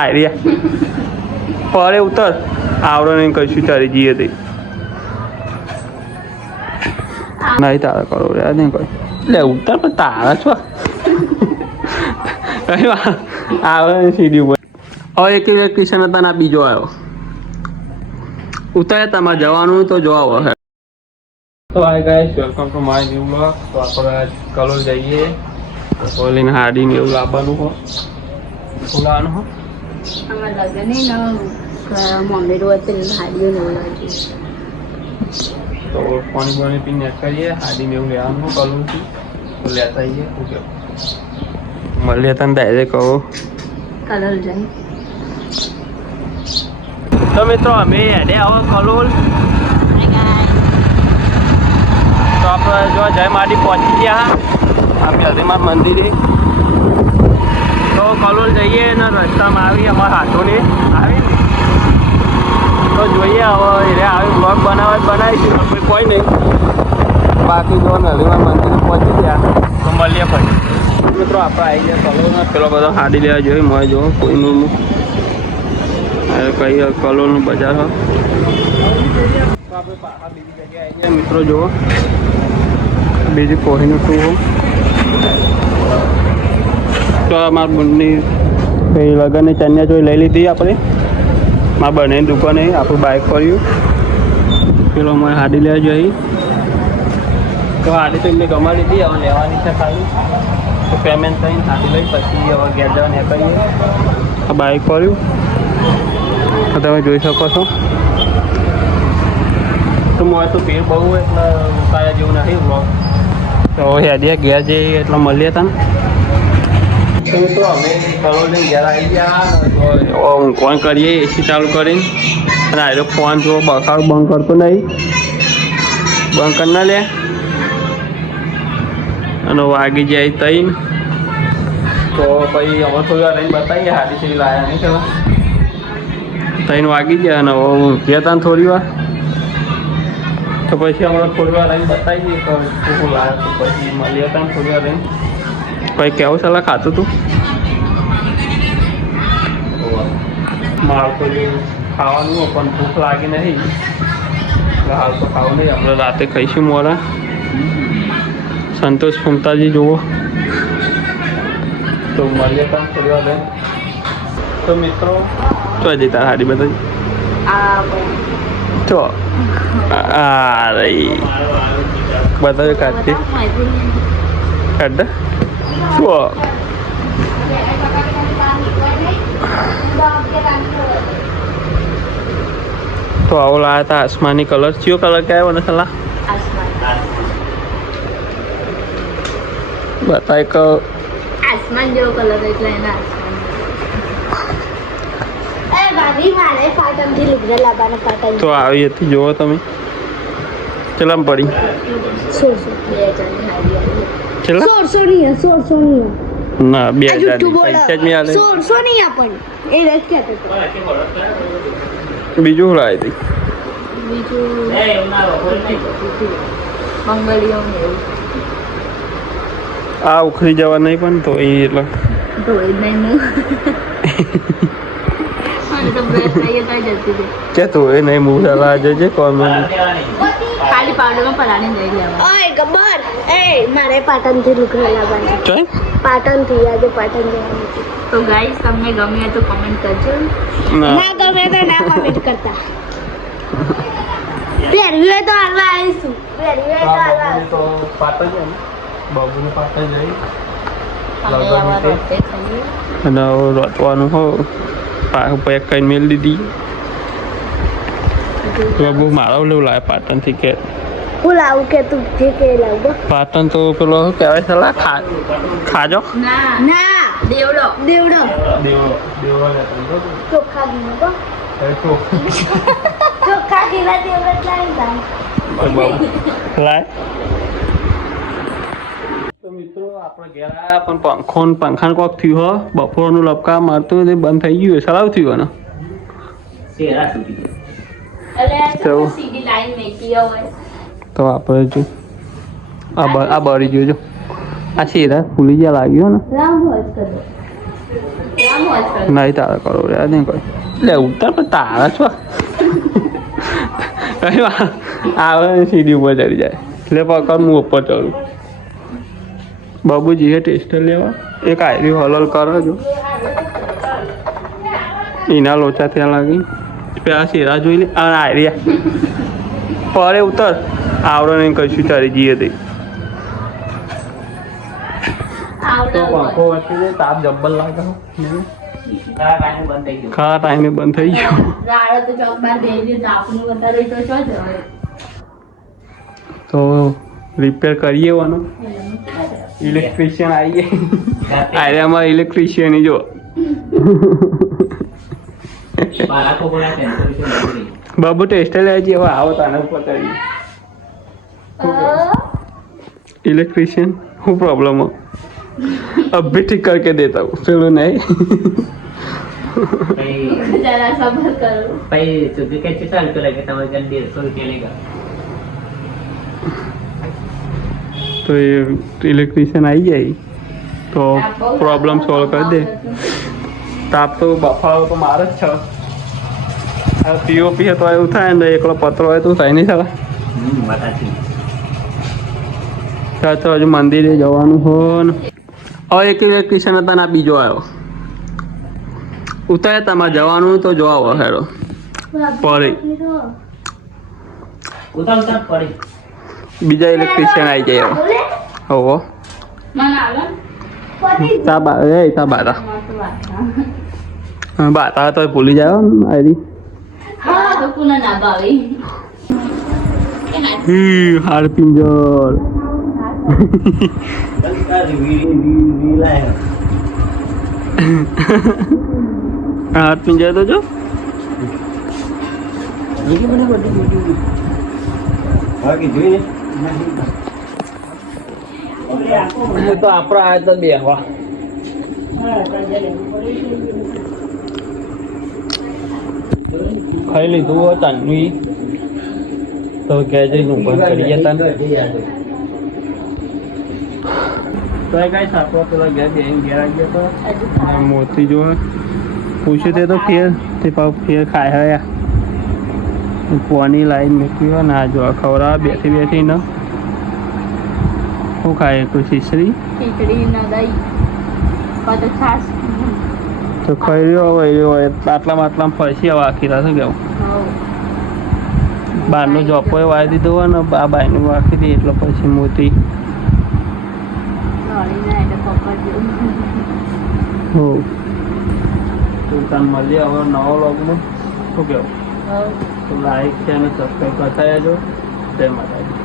Idea પરે ઉતર આવડે નહીં કશું તારી જઈએ તે નહીં તારા કરો યાર નહીં કોઈ લે ઉતર પણ તારા છો આવે સીડી ઉપર હવે એક કિશન હતા ના બીજો આવ્યો ઉતરે તમારે જવાનું તો જો આવો હે તો hi guys welcome to my new blog તો આપણે કલોલ જઈએ કોલીને હાડીને એવું લાવવાનું હો ફૂલાવાનું હો અમારા લગ્ન મમ્મી રોતે હાડીઓ લેવડાવી તો પાણી પીને કરીએ હાડીને એવું લેવાનું કલોલથી તો લેતા આવીએ મળીએ તને ડાયરેક્ટ કહો કલર જાય તો મિત્રો અમે હેડે આવો કલોલ તો આપણે જો જય માડી પહોંચી ગયા આ પહેલીમાં મંદિરે તો કલોલ જઈએ ને રસ્તામાં આવી અમારા હાથોને આવી તો જોઈએ હવે એને આવી બ્લોગ બનાવીશું કોઈ નહીં બાકી જો નદીમાં મંદિરે પહોંચી ગયા તો મળીએ પછી મિત્રો આપણે આવી ગયા કલોલમાં પેલો બધો હાડી લેવા જોઈએ મોય જો કોઈનું કઈ કલોલનું બજાર હોય તો આપણે પાછા બીજી જગ્યાએ આવી ગયા મિત્રો જુઓ બીજી કોહીનું ટુ હો તો અમારા બંને કઈ લગ્નની ચણિયા જોઈ લઈ લીધી આપણે મારા બંનેની દુકાને આપણું બાઇક પડ્યું પેલો અમારે હાડી લેવા જઈ તો હાડી તો એમને ગમા લીધી હવે લેવાની છે ખાલી તો પેમેન્ટ થઈને હાડી લઈ પછી હવે ઘેર જવા નીકળીએ આ બાઇક પડ્યું તો તમે જોઈ શકો છો તો મોય તો ભીડ બહુ એટલે ઉતાર્યા જેવું નથી બ્લોગ તો હેડીએ ઘેર જઈએ એટલે મળીએ તને તો અમે કલોલ ઘેર આવી ગયા ઊંઘવાન કરીએ એસી ચાલુ કરીને અને આનો ફોન જો બખાડું બંધ કરતો નહીં બંધ કરી ના લે અને વાગી જાય તઈને તો પછી અમે થોડી વાર રહીને બતાવીએ હાડી છે લાયા નહીં ચલો તઈને વાગી ગયા અને ઊંઘ્યા હતા થોડી વાર તો પછી અમે થોડી વાર રહીને બતાવીએ તો શું લાવ્યા તો પછી મળીએ હતા થોડી વાર રહીને પછી કેવું સલાહ ખાતું તું મારે તો ખાવાનું પણ ભૂખ લાગી નહીં હાલ તો ખાવું નહીં આપણે રાતે ખાઈશું મોડા સંતોષ ફૂમતાજી જુઓ તો મળીએ પણ થોડી વાર રહીને તો મિત્રો ચો જતા હાડી બતાવી ચો આ રહી બતાવે કાઢી કાઢ શું તો આવો લાયા હતા આસમાની કલર કયો કલર કહેવાય મને સલાહ બતાય કે આસમાન જેવો કલર એટલે એના તો આવી હતી જુઓ તમે ચલામ પડી ના 2000 બીજું લાવી હતી આ ઉખડી જવા નહીં પણ તો એ એટલે કે તો એ નહીં મુસાલા જજે કોમેન્ટ ખાલી પાવડરમાં પલાળી લઈ લેવા ઓય ગબ્બર એ મારે પાટણથી લુગડા લાવવાના છે પાટણથી આજે પાટણ જવાનું તો ગાઈસ તમને ગમે તો કમેન્ટ કરજો ના ગમે તો ના કમેન્ટ કરતા પહેરવી હોય તો હાલવા આવીશું પહેરવી હોય તો હાલવા તો પાટણ જાય બાબુને પાટણ જઈ અને રોટવાનું હો પેક કરીને મેળ દીધી બહુ મારા લેવું લાવે પાટણથી કે હું લાવું કે તું જે કે લાવું પાટણ તો પેલો શું કહેવાય સલા ખાજો ના ના દેવડો દેવડો દેવડો ચોખ્ખા ઘીનો તો ચોખ્ખા ઘીના દેવડો લાય તો મિત્રો આપણે ઘેર આવ્યા પણ પંખાને કોક થયું હો બપોરનું લપકા મારતું તે બંધ થઈ ગયું સલાવ થયું ને તો આપણે જો આ બળી ગયો જો આ શેરા ફૂલી જ્યાં લાગ્યો ને નહીં તારે કરો યાર નહીં કોઈ લે ઉતાર પણ તારા છો આવે સીડી ઉપર ચડી જાય એટલે પકડ હું ઉપર ચડું બાબુજી એ ટેસ્ટ લેવા એક આયરી હલલ કરો છો એના લોચા ત્યાં લાગી પેલા શેરા જોઈ લે આ આયરિયા પરે ઉતર આવડે નહીં કશું તારી જઈએ તે તો પંખો વચ્ચે તાપ જબ્બર લાગે ખરા ટાઈમે બંધ થઈ ગયો તો રિપેર કરીએ વાનો ઇલેક્ટ્રિશિયન આવીએ આયરામાં ઇલેક્ટ્રિશિયન જો बाबू टेस्ट ले जी वो आओ ताने ऊपर करिए इलेक्ट्रिशियन हो प्रॉब्लम हो अब भी ठीक करके देता हूँ चलो नहीं जरा सब्र करो भाई सुबह कैसे चालू कर लगे तुम्हारे जन 150 रुपया लेगा तो ये इलेक्ट्रिशियन आई जाए तो प्रॉब्लम सॉल्व कर दे ताप तो बफाड़ो तो मार જ છે પીઓપી હતો એવું થાય ને એકલો પતરો હોય તો થાય નહીં સાલા તો હજુ મંદિરે જવાનું હો ને હવે એક ઇલેક્ટ્રિશિયન હતા ને આ બીજો આવ્યો ઉતારે તમારે જવાનું તો જો આવો હેરો પડી उतर उतर पड़ी બીજા ઇલેક્ટ્રિશિયન આવી જાય હોવો તા બાતા બાતા તો ભૂલી જાય આરી હાડ પિંજર હાડ પિંજર તો જો તો આપણા આ તો બેહવા ખાઈ લીધું હોય તાનવી તો કહેજે ઉપર કરી જતા તો કાંઈ સાપડો પેલા ઘેર ઘેર આવી ગયો તો મોતી જો પૂછ્યું તે તો ફેર તે પાછું ફેર ખાય હયા પોની લાઈન મૂકી હોય ને આ જો ખવડાવે બેઠી બેઠી ને શું ખાય કોઈ ખીચડી તો ખાઈ રહ્યો હોય આટલામાં આટલામાં ફરસી હવે આખી રાત કેવું બહારનો જોપો વાળી દીધો હોય ને આ બાયનું વાંખી દે એટલે પછી મોતી હો તમને મળીએ હવે નવો લોગમાં શું કેવું તો લાઈક છે અને સબસ્ક્રાઈબ કરતા રહેજો જય માતાજી.